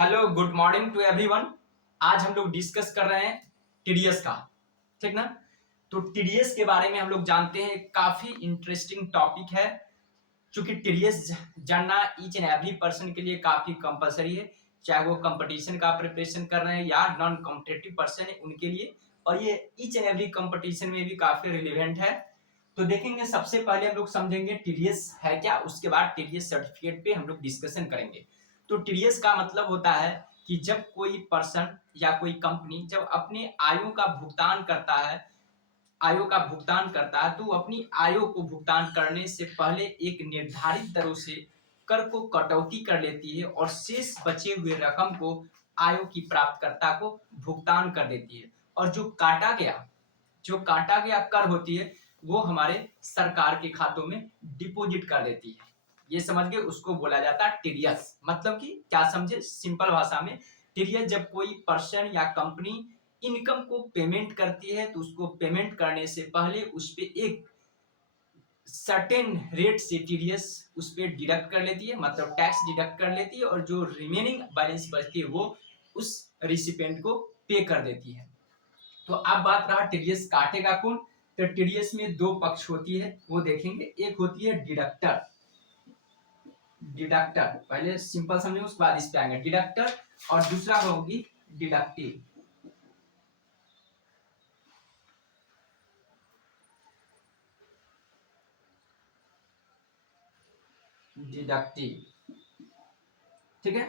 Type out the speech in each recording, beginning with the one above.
Hello good morning to everyone. आज हम लोग डिस्कस कर रहे हैं टीडीएस का, ठीक ना। तो टीडीएस के बारे में हम लोग जानते हैं, काफी इंटरेस्टिंग टॉपिक है। क्योंकि टीडीएस जानना ईच एंड एवरी पर्सन के लिए काफी कंपलसरी है, चाहे वो कंपटीशन का प्रिपरेशन कर रहे हैं या नॉन कॉम्पिटिटिव पर्सन है उनके लिए, और ये ईच एंड एवरी कंपटीशन में भी काफी रिलेवेंट है। तो देखेंगे, सबसे पहले हम लोग समझेंगे टीडीएस है क्या, उसके बाद टीडीएस सर्टिफिकेट पे हम लोग डिस्कशन करेंगे। तो टीडीएस का मतलब होता है कि जब कोई पर्सन या कोई कंपनी जब अपने आयों का भुगतान करता है, तो अपनी आयों को भुगतान करने से पहले एक निर्धारित दरों से कर को कटौती कर लेती है और शेष बचे हुए रकम को आयों की प्राप्तकर्ता को भुगतान कर देती है। और जो काटा गया कर होती है वो हमारे सरकार के खातों में डिपॉजिट कर देती है। ये समझ गए, उसको बोला जाता है टीडीएस। मतलब कि क्या समझे, सिंपल भाषा में टीडीएस जब कोई पर्सन या कंपनी इनकम को पेमेंट करती है तो उसको पेमेंट करने से पहले उस पे एक सर्टेन रेट से टीडीएस उस पे डिडक्ट कर लेती है, मतलब टैक्स डिडक्ट कर लेती है, और जो रिमेनिंग बैलेंस बचती है वो उस रिसिपेंट को पे कर देती है। तो अब बात रहा टीडीएस काटेगा कौन। तो टीडीएस में दो पक्ष होती है, वो देखेंगे। एक होती है डिडक्टर। पहले सिंपल समझेंगे, उसके बाद इस पे आएंगे डिडक्टर। और दूसरा होगी डिडक्टिव। ठीक है।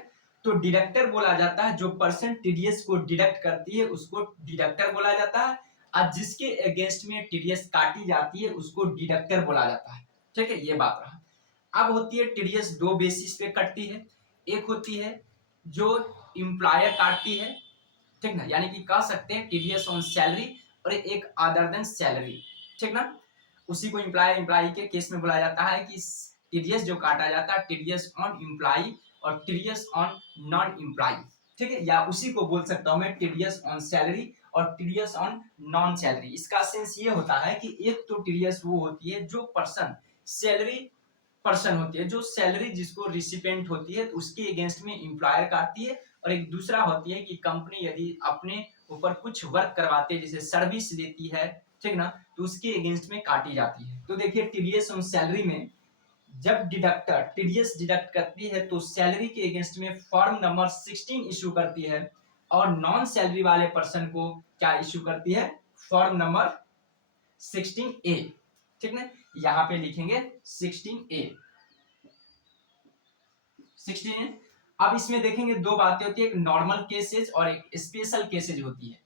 तो डिडक्टर बोला जाता है, जो पर्सन टीडीएस को डिडक्ट करती है उसको डिडक्टर बोला जाता है, और जिसके अगेंस्ट में टीडीएस काटी जाती है उसको डिडक्टर बोला जाता है। ठीक है, ये बात रहा। अब होती है टीडीएस दो बेसिस पे कटती है। एक होती है जो एम्प्लॉयर काटती है, ठीक ना, यानी कि कह सकते हैं टीडीएस ऑन सैलरी, और एक अदर देन सैलरी, ठीक ना। उसी को एम्प्लॉय के केस में बोला जाता है कि टीडीएस जो काटा जाता है टीडीएस ऑन एम्प्लॉय और टीडीएस ऑन नॉन एम्प्लॉय, ठीक है। या उसी को बोल सकता हूं मैं टीडीएस ऑन सैलरी और टीडीएस ऑन नॉन सैलरी। इसका सेंस ये होता है कि एक तो टीडीएस वो होती है जो पर्सन सैलरी पर्सन होती है, जो सैलरी जिसको रिसिपेंट होती है तो उसके अगेंस्ट में एम्प्लॉयर काटती है। और एक दूसरा होती है कि कंपनी यदि अपने ऊपर कुछ वर्क करवाते हैं, जैसे सर्विस लेती है, ठीक ना, तो उसके अगेंस्ट में काटी जाती है। तो देखिए, टीडीएस ऑन सैलरी में जब डिडक्टर टीडीएस डिडक्ट करती है तो सैलरी के अगेंस्ट में फॉर्म नंबर 16 इशू करती है, और नॉन सैलरी वाले पर्सन को क्या इशू करती है, फॉर्म नंबर 16A, ठीक ना। यहां पे लिखेंगे 16A। अब इसमें देखेंगे दो बातें होती है, एक नॉर्मल केसेज और एक स्पेशल केसेज होती है।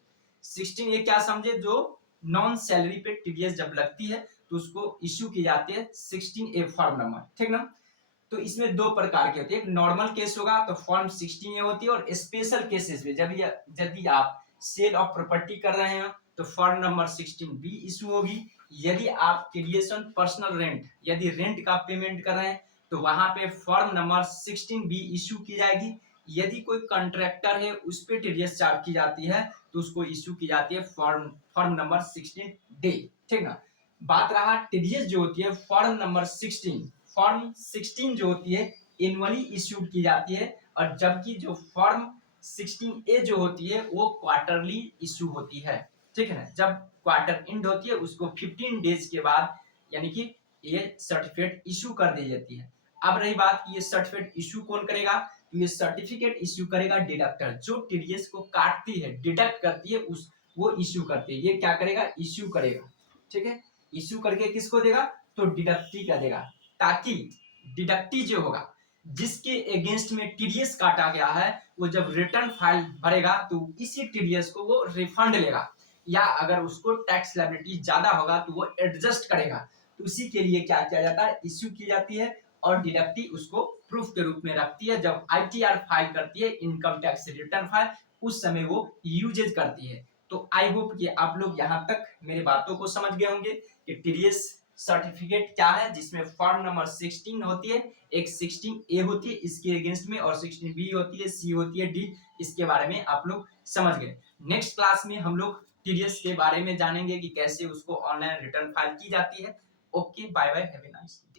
16A क्या समझे, जो नॉन सैलरी पे टीडीएस जब लगती है तो उसको इश्यू की जाती है 16A फॉर्म नंबर, ठीक ना। तो इसमें दो प्रकार के होते हैं, एक नॉर्मल केस होगा तो फॉर्म 16A होती है, और स्पेशल केसेस में जब यदि आप सेल ऑफ प्रॉपर्टी कर रहे हैं तो फॉर्म नंबर 16B इशू होगी। यदि आप टीडीएस ऑन पर्सनल रेंट, यदि रेंट का पेमेंट कर रहे हैं तो वहां पे फॉर्म नंबर 16B इशू की जाएगी। यदि कोई कॉन्ट्रैक्टर है उस पे टीडीएस चार्ज की जाती है तो उसको इशू की जाती है फॉर्म नंबर 16D, ठीक ना। बात रहा टीडीएस जो होती है फॉर्म नंबर 16 जो होती है एनुअली इश्यूड की जाती है, और जबकि जो फॉर्म 16A जो होती है वो क्वार्टरली इशू होती है, ठीक है ना। जब क्वार्टर एंड होती है उसको 15 डेज के बाद यानी कि ये सर्टिफिकेट इशू कर दी जाती है। अब रही बात कि ये सर्टिफिकेट इशू कौन करेगा, तो ये सर्टिफिकेट इशू करेगा डिडक्टर, जो टीडीएस को काटती है, डिडक्ट करती है, उस वो इशू करती है। ये क्या करेगा, इशू करेगा, ठीक है। इशू करके किसको देगा, तो डिडक्टी का देगा, ताकि डिडक्टी जो होगा जिसके अगेंस्ट में टीडीएस काटा गया है वो जब रिटर्न फाइल भरेगा तो इसी टीडीएस को वो रिफंड लेगा, या अगर उसको टैक्स लायबिलिटी ज्यादा होगा तो वो एडजस्ट करेगा। तो उसी के लिए क्या किया जाता है, इश्यू की जाती है, और डिडक्टी उसको प्रूफ के रूप में रखती है। जब आईटीआर फाइल करती है, इनकम टैक्स रिटर्न फाइल, उस समय वो यूजेज करती है। तो आई होप कि आप लोग यहाँ तक मेरी बातों को समझ गए होंगे कि टीडीएस सर्टिफिकेट क्या है, जिसमें फॉर्म नंबर 16 होती है, एक 16A होती है इसके अगेंस्ट में, और 16B होती है, C होती है, D, इसके बारे में आप लोग समझ गए। नेक्स्ट क्लास में हम लोग टीडीएस के बारे में जानेंगे कि कैसे उसको ऑनलाइन रिटर्न फाइल की जाती है। Okay, bye bye, have a nice day.